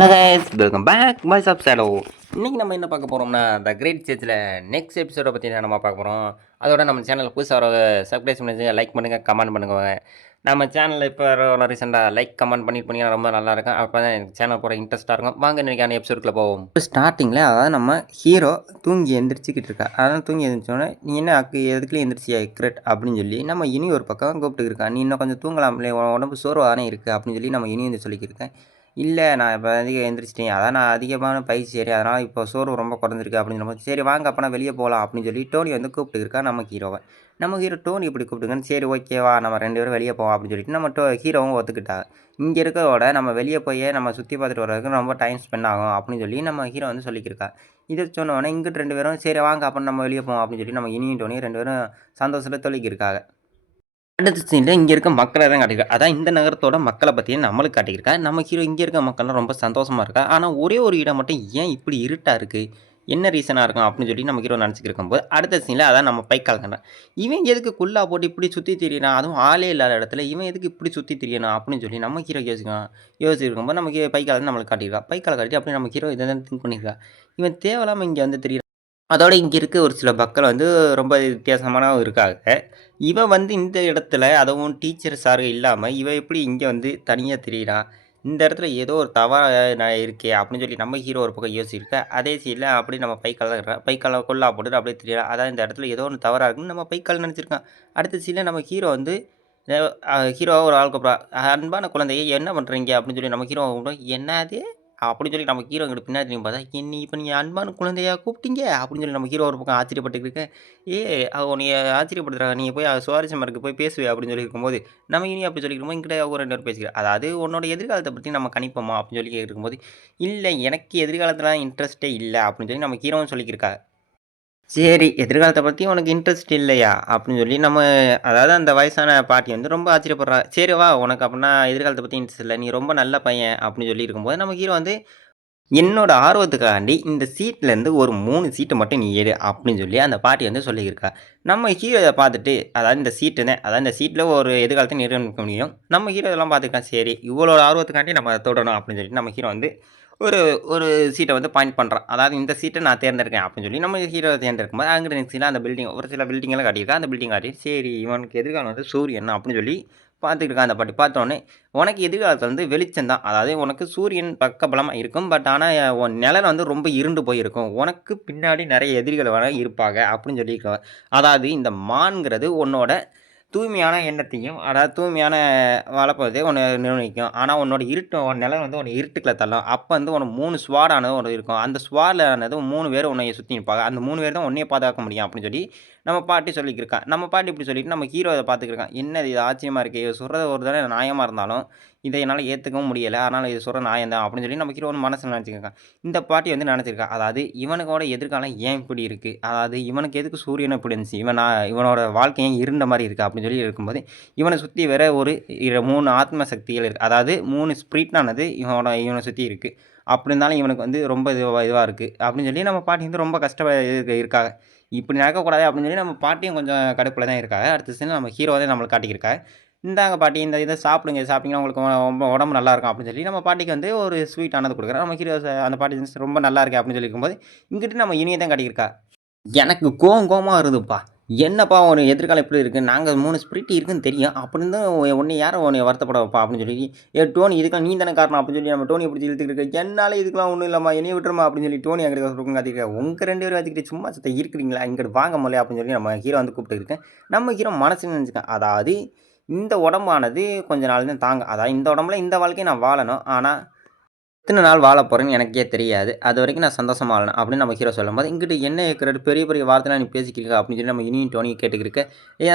Hello guys, welcome back boys of shadow. இன்றைக்கி நம்ம என்ன பார்க்க போகிறோம்னா, த கிரேட் ஸ்டேஜில் நெக்ஸ்ட் எபிசோடை பற்றி நம்ம பார்க்க போகிறோம். அதோட நம்ம சேனலில் புதுசாக வர சப்ஸ்கிரைப் பண்ணி லைக் பண்ணுங்கள், கமெண்ட் பண்ணுங்க. நம்ம சேனலில் இப்போ ரீசெண்டாக லைக் கமெண்ட் பண்ணிங்கன்னா ரொம்ப நல்லாயிருக்கும். அப்போ தான் எனக்கு சேனல் போகிற இன்ட்ரெஸ்ட்டாக இருக்கும். வாங்க இன்றைக்கான எபிசோடுக்குள்ளே போவோம். இப்போ ஸ்டார்டிங்கில் அதாவது நம்ம ஹீரோ தூங்கி எந்திரிச்சிக்கிட்டு இருக்கா. அதனால் தூங்கி எழுந்திரிச்சோன்னே நீ என்ன எதுக்குள்ளே எந்திரிச்சியா கிரெட் அப்படின்னு சொல்லி நம்ம இனி ஒரு பக்கம் கூப்பிட்டுருக்கா. நீ இன்னும் கொஞ்சம் தூங்கலாம்லே, உடம்பு சோர்வாதானே இருக்குது அப்படின்னு சொல்லி நம்ம இனி வந்து சொல்லிக்கிருக்கேன். இல்லை, நான் இப்போ அதிகம் எந்திரிச்சிட்டேன், அதான் நான் அதிகமான பயிற்சி சரி, அதனால் இப்போ சோர்வு ரொம்ப குறைஞ்சிருக்கு அப்படின்னு சொல்லும்போது, சரி வாங்க அப்போனா வெளியே போகலாம் அப்படின்னு சொல்லி டோனி வந்து கூப்பிட்டுருக்கா நம்ம ஹீரோவை. நம்ம ஹீரோ டோனி இப்படி கூப்பிட்டுருக்கேன்னு, சரி ஓகேவா நம்ம 2 பேரும் வெளியே போவோம் அப்படின்னு சொல்லிட்டு நம்ம ஹீரோவும் ஒத்துக்கிட்டா. இங்கே இருக்கிறதோட நம்ம வெளியே போய் நம்ம சுற்றி பார்த்துட்டு வர்றதுக்கு ரொம்ப டைம் ஸ்பெண்ட் ஆகும் அப்படின்னு சொல்லி நம்ம ஹீரோ வந்து சொல்லிக்கிருக்கா. இதை சொன்னோடனே இங்கிட்டு 2 பேரும் சரி வாங்க அப்போ நம்ம வெளியே போவோம் அப்படின்னு சொல்லி நம்ம இனியும் டோனி 2 பேரும் சந்தோஷத்தில் தொழிக்கிருக்காங்க. அடுத்த சீனில் இங்கே இருக்க மக்களை தான் காட்டியிருக்கா. அதான் இந்த நகரத்தோட மக்களை பற்றியும் நம்மளுக்கு காட்டியிருக்கா. நம்ம ஹீரோ இங்கே இருக்க மக்கள்லாம் ரொம்ப சந்தோஷமாக இருக்கா. ஆனால் ஒரே ஒரு இடம் மட்டும் ஏன் இப்படி இருட்டாக இருக்குது, என்ன ரீசனாக இருக்கும் அப்படின்னு சொல்லி நம்ம ஹீரோ நினச்சிக்கிட்டு இருக்கும்போது அடுத்த சீனில் அதான் நம்ம பைக்கால்கண்டேன். இவன் எதுக்கு குள்ளா போட்டு இப்படி சுற்றி திரியறான், அதுவும் ஆளே இல்லாத இடத்துல இவன் எதுக்கு இப்படி சுற்றி திரியணும் அப்படின்னு சொல்லி நம்ம ஹீரோ யோசிச்சிருக்கும்போது நமக்கு பைக்கால் நம்மளுக்கு காட்டியிருக்கா. பைக்கால் காட்டிட்டு அப்படி நம்ம ஹீரோ இதை தான் திங்க் பண்ணியிருக்கா. இவன் தேவையில்லாமல் இங்கே வந்து திரியறான். அதோட இங்கே இருக்க ஒரு சில மக்கள் வந்து ரொம்ப வித்தியாசமானவங்க இருக்காங்க. இவன் வந்து இந்த இடத்துல அதுவும் டீச்சர்ஸாக இல்லாமல் இவன் எப்படி இங்கே வந்து தனியாக திரியிறான், இந்த இடத்துல ஏதோ ஒரு தவறா இருக்கே அப்படின்னு சொல்லி நம்ம ஹீரோ ஒரு பக்கம் யோசிச்சிருக்க. அதே சீனில் அப்படி நம்ம பைக்கால கொல்லா போட்டுட்டு அப்படியே திரியிறான். அதான் இந்த இடத்துல ஏதோ ஒன்று தவறாக இருக்குன்னு நம்ம பைக்கால் நினச்சிருக்கான். அடுத்த சீனில் நம்ம ஹீரோ வந்து ஹீரோவாக ஒரு ஆள் கூப்பிட்றா. அன்பான குழந்தையை என்ன பண்ணுறீங்க அப்படின்னு சொல்லி நம்ம ஹீரோ கூப்பிட்றோம். என்னது அப்படின்னு சொல்லி நம்ம ஹீரோ இங்கிட்டு பின்னாடி திரும்பி பார்த்தா, என்னை இப்போ நீங்கள் அன்பான குழந்தையா கூப்பிட்டீங்க அப்படின்னு சொல்லி நம்ம ஹீரோ ஒரு பக்கம் ஆச்சரியப்பட்டு இருக்கேன். உன்னைய ஆச்சரியப்படுத்துறா, நீ போய் சுவாரஸ்யமாக இருக்கு போய் பேசுவே அப்படின்னு சொல்லி இருக்கும்போது நம்ம இனி அப்படி சொல்லியிருக்கும்போது இங்கிட்ட ஒரு 2 பேர் பேசிக்கிறேன். அதாவது உன்னோட எதிர்காலத்தை பற்றி நம்ம கணிப்போமா அப்படின்னு சொல்லி கேட்கும்போது, இல்லை எனக்கு எதிர்காலத்தில் இன்ட்ரெஸ்ட்டே இல்லை அப்படின்னு சொல்லி நம்ம ஹீரோவும் சொல்லியிருக்கா. சரி, எதிர்காலத்த பத்தி உனக்கு இன்ட்ரெஸ்ட் இல்லையா? அப்படின்னு சொல்லி நம்ம அதாவது அந்த வயசான பாட்டி வந்து ரொம்ப ஆச்சரியப்படுறா. சரி வா, உனக்கு அப்படின்னா எதிர்காலத்த பத்தி இன்ட்ரெஸ்ட் இல்ல. நீ ரொம்ப நல்ல பையன் அப்படின்னு சொல்லி இருக்கும்போது, நம்ம ஹீரோ வந்து என்னோட ஆர்வத்துக்காண்டி இந்த சீட்லேருந்து ஒரு 3 சீட்ட மட்டும் நீ எடு அப்படின்னு சொல்லி அந்த பாட்டி வந்து சொல்லியிருக்கா. நம்ம ஹீரோ இத பார்த்துட்டு, அதாவது இந்த சீட்டு தான், அதாவது இந்த சீட்ல ஒரு எதிர்காலத்த நிர்ணயிக்க முடியும். நம்ம ஹீரோ இதெல்லாம் பார்த்துருக்கான். சரி, இவளோட ஆர்வத்துக்காண்டி நம்ம அத தொடணும் அப்படின்னு சொல்லிட்டு நம்ம ஹீரோ வந்து ஒரு ஒரு சீட்ட வந்து பாயிண்ட் பண்றான். அதாவது இந்த சீட்ட நான் தேர்ந்தெடுக்கிறேன் அப்படின்னு சொல்லி நம்ம ஹீரோ தேர்ந்தெடுக்கும்போது, அங்கிட்டு நெக்ஸ்ட் சீன்ல அந்த பில்டிங் ஒரு சில பில்டிங்லாம் காட்டியிருக்கா. அந்த பில்டிங் காட்டி, சரி இவனுக்கு எதிர்காலம் வந்து சூரியன் அப்படின்னு சொல்லி பார்த்துக்கிட்டு இருக்கான் அந்த பாட்டி. பார்த்தோனே, உனக்கு எதிர்காலத்துல வந்து வெளிச்சம் தான். அதாவது உனக்கு சூரியன் பக்கபலமா இருக்கும். பட் ஆனா உன் நிழல் வந்து ரொம்ப இருண்டு போயிருக்கும். உனக்கு பின்னாடி நெறைய எதிரிகள் வேணா இருப்பாங்க அப்படின்னு சொல்லியிருக்காங்க. அதாவது இந்த மான்ங்கிறது உன்னோட தூய்மையான எண்ணத்தையும், அதாவது தூய்மையான வளர்ப்பதை ஒண்ணு நிர்ணயிக்கும். ஆனா உன்னோட உன் நிலம் வந்து உன்ன இருட்டுக்குள்ள தள்ளும். அப்ப வந்து உனக்கு 3 ஸ்வாடானது ஒண்ணு இருக்கும். அந்த ஸ்வாடானது 3 பேர் உன்னைய சுத்தி நிப்பாங்க. அந்த 3 பேர் தான் உன்னைய பாதுகாக்க முடியும் அப்படின்னு சொல்லி நம்ம பாட்டி சொல்லிக்கிருக்கா. நம்ம பாட்டி இப்படி சொல்லிட்டு நம்ம ஹீரோ இத பார்த்துக்கிருக்கான். என்னது இது ஆச்சரியமா இருக்கே! இவ சொல்றது ஒரு தடவ நியாயமா இருந்தாலும், இத என்னால ஏத்துக்கவும் முடியல. அதனால இது சொல்றது நியாயம் தான் அப்படின்னு சொல்லி நம்ம ஹீரோ வந்து மனசுல நெனச்சுக்கிருக்கான். இந்த பாட்டி வந்து நெனச்சிருக்கா. அதாவது இவனுக்கோட எதிர்காலம் ஏன் இப்படி இருக்கு? அதாவது இவனுக்கு எதுக்கு சூரியன் இப்படி இருந்துச்சு? இவனோட வாழ்க்கை ஏன் இருண்ட மாரி இருக்கு? அப்படின்னு சொல்லி இருக்கும்போது, இவன சுத்தி வேற ஒரு 3 ஆத்ம சக்திகள் இருக்கு. அதாவது 3 ஸ்பிரிட்டானது இவன சுத்தி இருக்கு. அப்படி இருந்தாலும் இவனுக்கு வந்து ரொம்ப இதுவா இருக்கு. அப்படின்னு சொல்லி நம்ம பாட்டி வந்து ரொம்ப இருக்காங்க. இப்படி நடக்கக்கூடாது அப்படின்னு சொல்லி நம்ம பாட்டியும் கொஞ்சம் கடுப்புல தான் இருக்காங்க. அடுத்த சீன்ல நம்ம ஹீரோ தான் நம்மளுக்கு காட்டியிருக்காங்க. இந்தாங்க பாட்டி, இந்த இத சாப்பிடுங்க. சாப்பிட்டீங்கன்னா உங்களுக்கு ரொம்ப உடம்பு நல்லா இருக்கும் அப்படின்னு சொல்லி நம்ம பாட்டிக்கு வந்து ஒரு ஸ்வீட்டானது குடுக்குறோம். நம்ம ஹீரோ அந்த பாட்டி ரொம்ப நல்லா இருக்கு அப்படின்னு சொல்லி இருக்கும்போது, இங்கிட்டு நம்ம இனிய தான் காட்டியிருக்கா. எனக்கு கோவமா வருதுப்பா. என்னப்பா உன் எதிர்காலம் எப்படி இருக்கு? நாங்க 3 ஸ்பிரிட் இருக்குன்னு தெரியும். அப்படி இருந்தும் உன்னைய யாரு உன்னைய வருத்தப்பட வைப்பா? அப்படின்னு சொல்லி, டோனி இதுக்கெல்லாம் நீ தானே காரணம் அப்படின்னு சொல்லி நம்ம டோனிய பிடிச்சு இழுத்துக்கிட்டு இருக்க. என்னால இதுக்கெல்லாம் ஒண்ணும் இல்லம்மா. என்னைய விட்டுரும்மா அப்படின்னு சொல்லி டோனி அங்கிட்டு ஒரு பக்கம் கத்திட்டு இருக்கா. உங்க 2 பேரும் வச்சுக்கிட்டு சும்மா இருக்கிறீங்களா? இங்கிட்டு வாங்க முதல்ல அப்படின்னு சொல்லி நம்ம ஹீரோ வந்து கூப்பிட்டு இருக்கேன். நம்ம ஹீரோ மனசுல நினைச்சுக்கான். அதாவது இந்த உடம்பானது கொஞ்ச நாள் தான் தாங்கும். அதாவது இந்த உடம்புல இந்த வாழ்க்கைய நான் வாழணும். ஆனா எத்தன நாள் வாழப் போறேன்னு எனக்கே தெரியாது. அதுவரைக்கும் நான் சந்தோஷமா வாழணும் அப்படின்னு நம்ம ஹீரோ சொல்லும்போது, இங்கிட்டு என்ன இருக்கிறது பெரிய பெரிய வார்த்தைலாம் நீ பேசிக்கிறீங்க அப்படின்னு சொல்லி நம்ம இனியும் டோனி கேட்டுக்கிருக்க.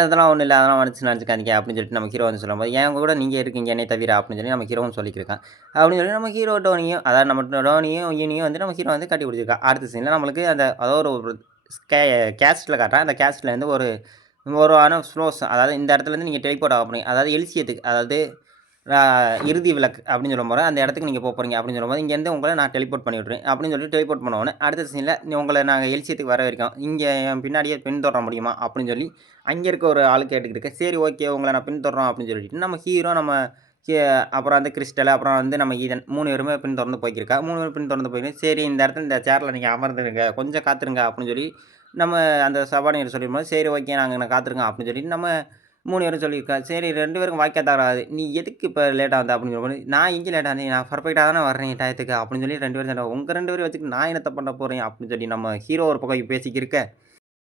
அதெல்லாம் ஒண்ணும் இல்ல. அதெல்லாம் மனசுல நினச்சுக்காதீங்க அப்படின்னு சொல்லிட்டு நம்ம ஹீரோ வந்து சொல்லும்போது, என் கூட நீங்க இருக்கீங்க என்னைய தவிர அப்படின்னு சொல்லி நம்ம ஹீரோவும் சொல்லிக்கிருக்கான். அப்படின்னு சொல்லி நம்ம ஹீரோ டோனியும் அதாவது நம்ம டோனியும் இனியும் வந்து நம்ம ஹீரோ வந்து கட்டி பிடிச்சிருக்கா. அடுத்த சீன்ல நம்மளுக்கு அந்த அதாவது ஒரு ஸ்கே கேஸ்ட்ல காட்டுறான். அந்த கேஸ்ட்ல இருந்து ஒரு ஒரு ஸ்லோஸ் அதாவது இந்த இடத்துலேருந்து நீங்க டெலிபோர்ட் ஆக முடியும். அதாவது எலிசியத்துக்கு அதாவது இறுதி விளக்கு அப்படின்னு சொல்லும்போது அந்த இடத்துக்கு நீங்கள் போகிறீங்க அப்படின்னு சொல்லும்போது இங்கேருந்து உங்களை நான் டெலிபோர்ட் பண்ணி விட்றேன் அப்படின்னு சொல்லி டெலிபோர்ட் பண்ணுவோன்னே அடுத்த சீனில் உங்களை நாங்கள் எலிசியத்துக்கு வர வரைக்கும் இங்கே என் பின்னாடியே பின்தொடர முடியுமா அப்படின்னு சொல்லி அங்கே இருக்க ஒரு ஆள் கேட்டுக்கிட்டு இருக்கேன். சரி ஓகே, உங்களை நான் பின்தொடரோம் அப்படின்னு சொல்லிட்டு நம்ம ஹீரோ நம்ம கே அப்புறம் வந்து கிறிஸ்டல், அப்புறம் வந்து நம்ம ஈதன் 3 பேருமே பின் தொடர்ந்து போய்க்கிருக்கா. 3 பேரும் பின் தொடர்ந்து போயின்னு, சரி இந்த இடத்துல இந்த சேர்ல நீங்க அமர்ந்துருங்க. கொஞ்சம் காத்துருங்க அப்படின்னு சொல்லி, நம்ம அந்த சபாநாயகர் சொல்லிரும்போது, சரி ஓகே நாங்க காத்துருக்கோம் அப்படின்னு சொல்லி நம்ம 3 பேரும் சொல்லியிருக்கா. சரி 2 பேருக்கும் வாய்க்கா தகராறு. நீ எதுக்கு இப்ப லேட்டா வந்த அப்படின்னு சொல்லும்போது, நான் எங்க லேட்டா வந்தேன்? நான் பெர்ஃபெக்ட்டா தானே வர்றேன் டயத்துக்கு அப்படின்னு சொல்லி 2 பேரும் சண்டை. உங்க 2 பேரையும் வச்சுட்டு நான் என்னத்த பண்ண போறேன்? அப்படின்னு சொல்லி நம்ம ஹீரோ ஒரு பக்கம் பேசிக்கிருக்க.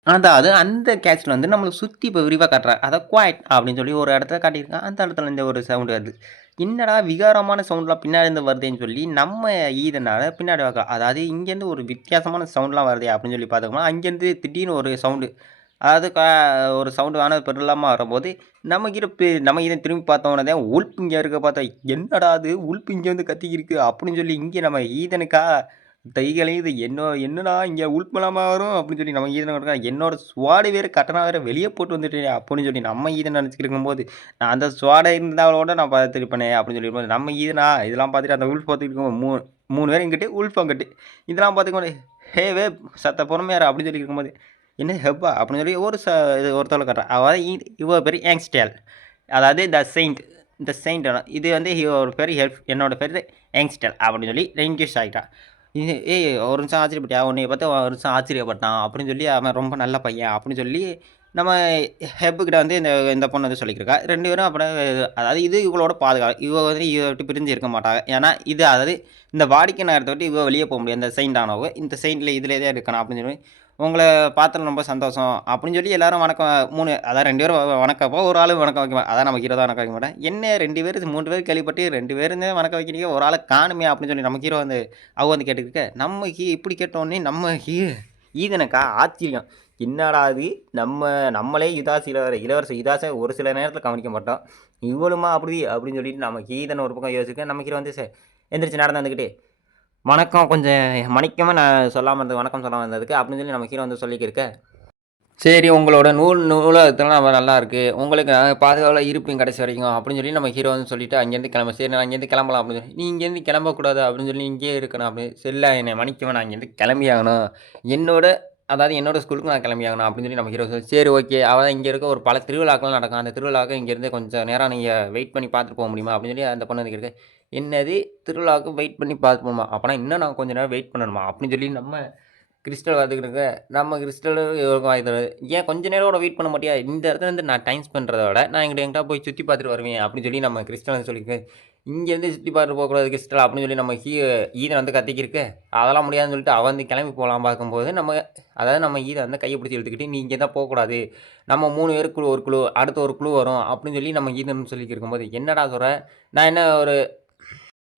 அதாவது அந்த கேட்ச்ல வந்து நம்மளுக்கு சுத்தி இப்ப விரிவா காட்டுறாங்க. அத குவைட் அப்படின்னு சொல்லி ஒரு இடத்துல காட்டியிருக்கான். அந்த இடத்துல இந்த ஒரு சவுண்ட் வருது. என்னடா விகாரமான சவுண்ட்லாம் பின்னாடி இருந்து வருதேன்னு சொல்லி நம்ம ஈதனால பின்னாடி பார்க்குறோம். அதாவது இங்கேருந்து ஒரு வித்தியாசமான சவுண்ட்லாம் வருதே அப்படின்னு சொல்லி பார்த்தோம்னா, அங்கேருந்து திடீர்னு ஒரு சவுண்டு. அதாவது ஒரு சவுண்டு வானது பெரில்லாம வரும்போது, நம்ம இத திரும்பி பார்த்தோனே தான் உல்ப் இங்க இருக்க பார்த்தா, என்னடா இது உல்ப் இங்க வந்து கத்திக்கிருக்கு அப்படின்னு சொல்லி இங்க நம்ம ஈதனுக்கா தைகளையும் இது என்னடா இங்க உள்பலாமா வரும் அப்படின்னு சொல்லி நம்ம ஈதன் என்னோட ஸ்வாடு வேற கட்டணா வேற வெளியே போட்டு வந்துட்டேன் அப்படின்னு சொல்லி நம்ம ஈதன் நினச்சிட்டு இருக்கும்போது நான் அந்த ஸ்வாடை இருந்தாலோட நான் பார்த்துருப்பேனே அப்படின்னு சொல்லியிருப்போம் நம்ம ஈதனா இதெல்லாம் பார்த்துட்டு அந்த உள்ஃப் பார்த்துட்டு இருக்கும் மூணு பேர் இங்கிட்டு உள்ஃப் அங்கிட்டு இதெல்லாம் பார்த்துக்கோங்க ஹே வே சத்த பொறுமையாரா அப்படின்னு சொல்லி இருக்கும்போது என்ன ஹெப்பா அப்படின்னு சொல்லி இது ஒருத்தவளை காட்டுறேன் அதாவது இவ பேர் யங்ஸ்டேல் அதாவது த செயின்ட் இது வந்து ஒரு பேர் என்னோட பேர் யங்ஸ்டேல் அப்படின்னு சொல்லி ரெயின்டியூஸ் ஆகிட்டான் இது ஏய் ஒரு நிமிஷம் ஆச்சரியப்பட்டியா உன்னைய பார்த்து ஒரு நிமிஷம் ஆச்சரியப்பட்டான் அப்படின்னு சொல்லி அவன் ரொம்ப நல்ல பையன் அப்படின்னு சொல்லி நம்ம ஹெப்புக்கிட்ட வந்து இந்த இந்த பொண்ணு வந்து சொல்லிக்கிருக்கா 2 பேரும் அப்புறம் அதாவது இது இவளோட பாதுகாப்பு இவ வந்து இவ விட்டு பிரிஞ்சு இருக்க மாட்டாங்க ஏன்னா இது அதாவது இந்த வாடிக்கை நேரத்தை விட்டு இவ வெளியே போக முடியாது இந்த செயின்ட் ஆனவங்க இந்த செயின்ட்டில் இதிலே தான் இருக்கணும் அப்படின்னு சொல்லி உங்களை பார்த்ததுல ரொம்ப சந்தோஷம் அப்படின்னு சொல்லி எல்லாரும் வணக்கம் 3 அதான் 2 பேரும் வணக்கப்போ ஒரு ஆள் வணக்கம் வைக்க அதான் நம்ம ஹீரோ தான் வணக்கம் வைக்க மாட்டேன் என்ன 2 பேர் 3 பேர் கேள்விப்பட்டு 2 பேரும் தான் வணக்கம் வைக்கிறீங்க ஒரு ஆளை காணுமே அப்படின்னு சொல்லி நம்ம ஹீரோ வந்து அவ வந்து கேட்டுக்கிட்ட நம்ம இப்படி கேட்டோடனே நம்ம ஈதனுக்கா ஆச்சரியம் என்னடா அது நம்மளே இளவரசர் யுதாசை ஒரு சில நேரத்தில் கவனிக்க மாட்டோம் இவ்வளவுமா அப்படின்னு சொல்லிட்டு நம்ம ஈதன் ஒரு பக்கம் யோசிக்க நம்ம ஹீரோ வந்து எந்திரிச்சு நடந்து வந்துக்கிட்டு வணக்கம் கொஞ்சம் மணிக்காமல் நான் சொல்லாமல் இருந்தது வணக்கம் சொல்லாமல் இருந்ததுக்கு அப்படின்னு சொல்லி நம்ம ஹீரோ வந்து சொல்லிக்கிருக்க சரி உங்களோட நூலகத்தெல்லாம் நல்லா இருக்குது உங்களுக்கு பாதுகாப்பாக இருப்பீங்க கடைசி வரைக்கும் அப்படின்னு சொல்லி நம்ம ஹீரோ வந்து சொல்லிவிட்டு அங்கேருந்து கிளம்ப சரி நான் அங்கேருந்து கிளம்பலாம் அப்படின்னு சொல்லி நீ இங்கேருந்து கிளம்பக்கூடாது அப்படின்னு சொல்லி இங்கேயே இருக்கணும் அப்படின்னு சரில என்னை மன்னிக்கவே நான் இங்கேருந்து கிளம்பி ஆகணும் என்னோட ஸ்கூலுக்கு நான் கிளம்பி ஆகணும் அப்படின்னு சொல்லி நம்ம ஹீரோ சொல்லி சரி ஓகே அவள் இங்கே இருக்க ஒரு பல திருவிழாக்கள்லாம் நடக்கும் அந்த திருவிழாவுக்கு இங்கேருந்து கொஞ்சம் நேரம் நீங்கள் வெயிட் பண்ணி பார்த்துட்டு போக முடியுமா அப்படின்னு சொல்லி அந்த பொண்ணு இருக்கு என்னது திருவிழாவுக்கு வெயிட் பண்ணி பார்த்து போகணுமா அப்போனா இன்னும் நான் கொஞ்சம் நேரம் வெயிட் பண்ணணுமா அப்படின்னு சொல்லி நம்ம கிறிஸ்டல் பார்த்துக்கிட்டு நம்ம கிறிஸ்டல் வாங்கி தருது ஏன் கொஞ்சம் நேரம் கூட வெயிட் பண்ண மாட்டியா இந்த இடத்துல இருந்து நான் டைம் ஸ்பெண்ட்றத விட நான் எங்கிட்ட போய் சுற்றி பார்த்துட்டு வருவேன் அப்படின்னு சொல்லி நம்ம கிறிஸ்டல் வந்து சொல்லியிருக்கேன் இங்கேருந்து சுற்றி பார்த்துட்டு போகக்கூடாது கிறிஸ்டல் அப்படின்னு சொல்லி நம்ம ஈதை வந்து கத்திக்கிருக்கு அதெல்லாம் முடியாதுன்னு சொல்லிட்டு அவன் வந்து கிளம்பி போகலாம் பார்க்கும்போது நம்ம ஈதை வந்து கையை பிடிச்சி எடுத்துக்கிட்டு நீ இங்கே தான் போகக்கூடாது நம்ம 3 பேர் குழு ஒரு குழு அடுத்த ஒரு குழு வரும் அப்படின்னு சொல்லி நம்ம ஈதன்னு சொல்லிக்கிட்டு இருக்கும்போது என்னடா சொல்கிறேன் நான் என்ன ஒரு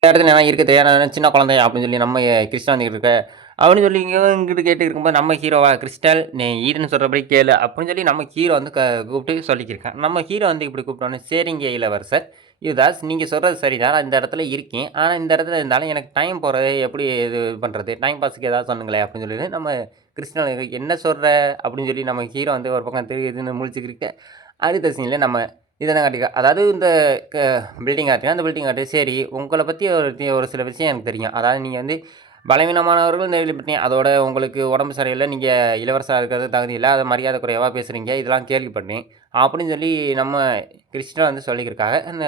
இடத்துல நான் இருக்க தெரியாது சின்ன குழந்தை அப்படின்னு சொல்லி நம்ம கிறிஸ்டல் வந்துக்கிட்டு இருக்க அப்படின்னு சொல்லி இங்கிட்டு கேட்டு இருக்கும்போது நம்ம ஹீரோவா கிறிஸ்டல் நீ ஈடுன்னு சொல்கிறபடி கேளு அப்படின்னு சொல்லி நம்ம ஹீரோ வந்து கூப்பிட்டு சொல்லிக்கிருக்கேன் நம்ம ஹீரோ வந்து இப்படி கூப்பிட்டோன்னே சரிங்க இளவரசர் யுவதாஸ் நீங்கள் சொல்கிறது சரி தான் இந்த இடத்துல இருக்கேன் ஆனால் இந்த இடத்துல இருந்தாலும் எனக்கு டைம் போகிறது எப்படி இது பண்ணுறது டைம் பாஸுக்கு ஏதாவது சொன்னுங்களே அப்படின்னு சொல்லிட்டு நம்ம கிறிஸ்டல் என்ன சொல்கிற அப்படின்னு சொல்லி நம்ம ஹீரோ வந்து ஒரு பக்கம் தெரியுதுன்னு முழிச்சுக்கிட்டு அடுத்த சீனில் நம்ம இதெல்லாம் காட்டிக்க அதாவது இந்த பில்டிங் காட்டினா அந்த பில்டிங் காட்டி சரி உங்களை பற்றி ஒரு சில விஷயம் எனக்கு தெரியும் அதாவது நீங்கள் வந்து பலவீனமானவர்கள் கேள்விப்பட்டீங்க அதோட உங்களுக்கு உடம்பு சரியில்லை நீங்கள் இளவரசராக இருக்கிறது தகுதி இல்லை அதை மரியாதை குறைவாக பேசுகிறீங்க இதெல்லாம் கேள்விப்பட்டேன் அப்படின்னு சொல்லி நம்ம கிறிஸ்டல் வந்து சொல்லிக்கிருக்காங்க அந்த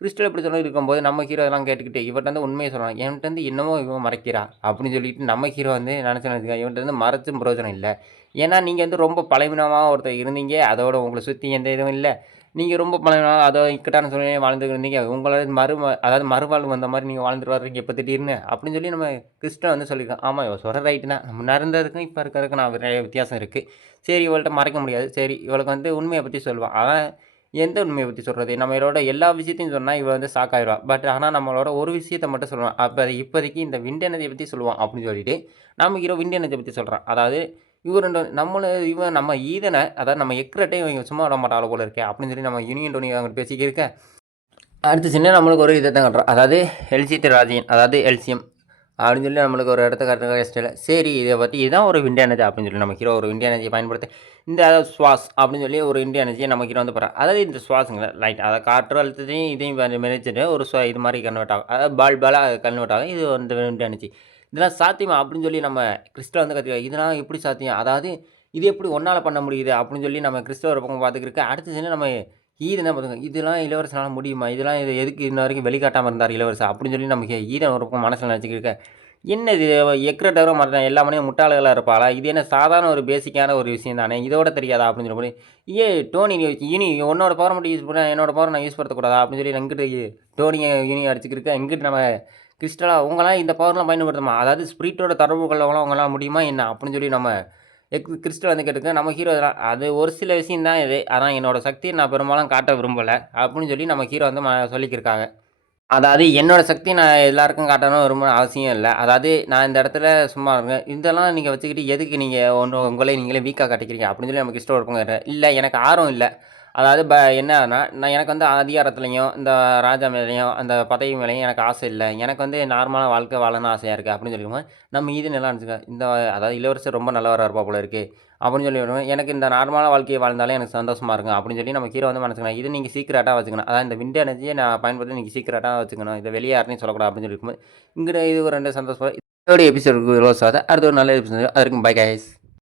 கிறிஸ்டல் இப்படி சொல்லி இருக்கும்போது நம்ம ஹீரோ எல்லாம் கேட்டுக்கிட்டு இவர்கிட்ட வந்து உண்மையை சொல்லணும் என்கிட்ட வந்து என்னமோ இவன் மறைக்கிறா அப்படின்னு சொல்லிட்டு நம்ம ஹீரோ வந்து நினச்சிருக்கேன் இவன்கிட்ட வந்து மறைச்சும் பிரயோஜனம் இல்லை ஏன்னா நீங்கள் வந்து ரொம்ப பலவீனமாக ஒருத்தர் இருந்தீங்க அதோட உங்களை சுற்றி எந்த இதுவும் இல்லை நீங்கள் ரொம்ப பலவீனம் அதோ இக்கட்டான சூழ்நிலையை வாழ்ந்துட்டு இருந்தீங்க உங்களோட மறுவாழ்வு வந்த மாதிரி நீங்கள் வாழ்ந்துட்டு வர்றீங்க இப்போ திடீர்னு அப்படின்னு சொல்லி நம்ம கிறிஸ்டன் வந்து சொல்லியிருக்கோம் ஆமாம் இவள் சொல்கிற ரைட்டு தான் முன்னாடி இருந்ததுக்கும் இப்போ இருக்கிறதுக்கு நான் நிறைய வித்தியாசம் இருக்குது சரி இவள்கிட்ட மறைக்க முடியாது சரி இவளுக்கு வந்து உண்மையை பற்றி சொல்லுவான் ஆனால் எந்த உண்மையை பற்றி சொல்கிறது நம்மளோட எல்லா விஷயத்தையும் சொன்னால் இவள் வந்து ஷாக் ஆகிடுவான் பட் ஆனால் நம்மளோட ஒரு விஷயத்தை மட்டும் சொல்லுவான் அப்போ இப்போதைக்கு இந்த விண்ட் எனர்ஜியை பற்றி சொல்லுவான் அப்படின்னு சொல்லிட்டு நம்ம ஹீரோ விண்ட் எனர்ஜியை பற்றி சொல்கிறான் அதாவது இவன் நம்ம ஈதனை அதாவது நம்ம எக்ரட்டே இவங்க சும்மா விட மாட்டாள் போல இருக்கேன் அப்படின்னு சொல்லி நம்ம யூனியன் டோனி அவங்க பேசிக்கிருக்க அடுத்த சின்ன நம்மளுக்கு ஒரு இதை தான் காட்டுறோம் அதாவது எல்சிடி ராஜியன் அதாவது எல்சிஎம் அப்படின்னு சொல்லி நம்மளுக்கு ஒரு இடத்த காட்டுற ஸ்டைல சரி இதை பற்றி இதுதான் ஒரு விண்ட் எனர்ஜி அப்படின்னு சொல்லி நம்ம ஹீரோ ஒரு விண்ட் எனர்ஜியை பயன்படுத்தி இந்த அதாவது ஸ்வாஸ் அப்படின்னு சொல்லி ஒரு விண்ட் எனர்ஜியை நம்ம ஹீரோ வந்து போகிறான் அதாவது இந்த சுவாசங்களை லைட் அதை காற்று அழுத்தத்தையும் இதையும் மெரிச்சிட்டு ஒரு இது மாதிரி கன்வெர்ட் ஆகும் அதாவது பாலாக கன்வெர்ட் ஆகும் இது வந்து விண்ட் எனர்ஜி இதெல்லாம் சாத்தியமா அப்படின்னு சொல்லி நம்ம கிறிஸ்டல் வந்து கற்றுக்க இதெல்லாம் எப்படி சாத்தியம் அதாவது இது எப்படி ஒன்றால் பண்ண முடியுது அப்படின்னு சொல்லி நம்ம கிறிஸ்டல் ஒரு பக்கம் பார்த்துக்கிருக்க அடுத்த சீனில் நம்ம ஈரன் தான் பார்த்துங்க இதெல்லாம் இளவரசனால முடியுமா? இதெல்லாம் இது எதுக்கு இன்ன வரைக்கும் வெளிக்காட்டாம இருந்தார் இளவரசர்? அப்படின்னு சொல்லி நமக்கு ஈரன் ஒரு பக்கம் மனசுல நினச்சிக்கிட்டு என்ன இது எக்கர தவிர மற்ற எல்லா மணியும் முட்டாள்களா இருப்பாளா? இது என்ன சாதாரண ஒரு பேசிக்கான ஒரு விஷயம் தானே! இதோட தெரியாதா? அப்படின்னு சொல்லி டோனி இனி உன்னோட பவர மட்டும் யூஸ் பண்ண என்னோட பவர நான் யூஸ் படுத்தக்கூடாதா? அப்படின்னு சொல்லி இங்கிட்டு டோனிய யூனிய அடிச்சுக்கிருக்க, இங்கிட்டு நம்ம கிறிஸ்டலா உங்களாம் இந்த பவர்லாம் பயன்படுத்தணுமா? அதாவது ஸ்பிரிட்டோட தொடர்பு கொள்ளவங்களாம் உங்களால முடியுமா என்ன? அப்படின்னு சொல்லி நம்ம கிறிஸ்டல் வந்து கேட்டுருக்க நம்ம ஹீரோ இதெல்லாம் அது ஒரு சில விஷயம் தான் இது. ஆனா என்னோட சக்திய நான் பெரும்பாலும் காட்ட விரும்பல. அப்படின்னு சொல்லி நம்ம ஹீரோ வந்து சொல்லிக்கிருக்காங்க. அதாவது என்னோட சக்தி நான் எல்லாருக்கும் காட்டணும் விரும்புன அவசியம் இல்ல. அதாவது நான் இந்த இடத்துல சும்மா இருக்கேன். இதெல்லாம் நீங்க வச்சுக்கிட்டு எதுக்கு நீங்க உங்கள நீங்களே வீக்கா காட்டிக்கிறீங்க? அப்படின்னு சொல்லி நமக்கு இஷ்டம் இருப்பங்க. இல்ல எனக்கு ஆர்வம் இல்ல. அதாவது என்னன்னா, நான் எனக்கு வந்து அதிகாரத்திலயும், இந்த ராஜா மேலயும், அந்த பதவி மேலயும் எனக்கு ஆசை இல்ல. எனக்கு வந்து நார்மலா வாழ்க்கை வாழணும்னு ஆசையா இருக்கு. அப்படின்னு சொல்லிருக்கும்போது, நம்ம இது நல்லா இருந்துச்சுங்க. அதாவது இளவரசர் ரொம்ப நல்லவரா இருப்பார் போல இருக்கு. அப்படின்னு சொல்லி வரும்போது, எனக்கு இந்த நார்மலா வாழ்க்கைய வாழ்ந்தாலே எனக்கு சந்தோஷமா இருக்கும். அப்படின்னு சொல்லி நம்ம ஹீரோ வந்து மனசுக்குறான். இது நீங்க சீக்ரெட்டா வச்சுக்கணும். அதாவது இந்த விண்ட் எனர்ஜிய நான் பயன்படுத்தி நீங்க சீக்ரெட்டா வச்சுக்கணும். இத வெளிய யார்ட்டயும் சொல்லக்கூடாது அப்படின்னு சொல்லி இருக்கும்போது, இங்கிட்டு இது ஒரு 2 சந்தோஷம். இதோட எபிசோட் க்ளோஸ் ஆகுது. அடுத்த ஒரு நல்ல எபிசோட். அது வரைக்கும் பை கைஸ்.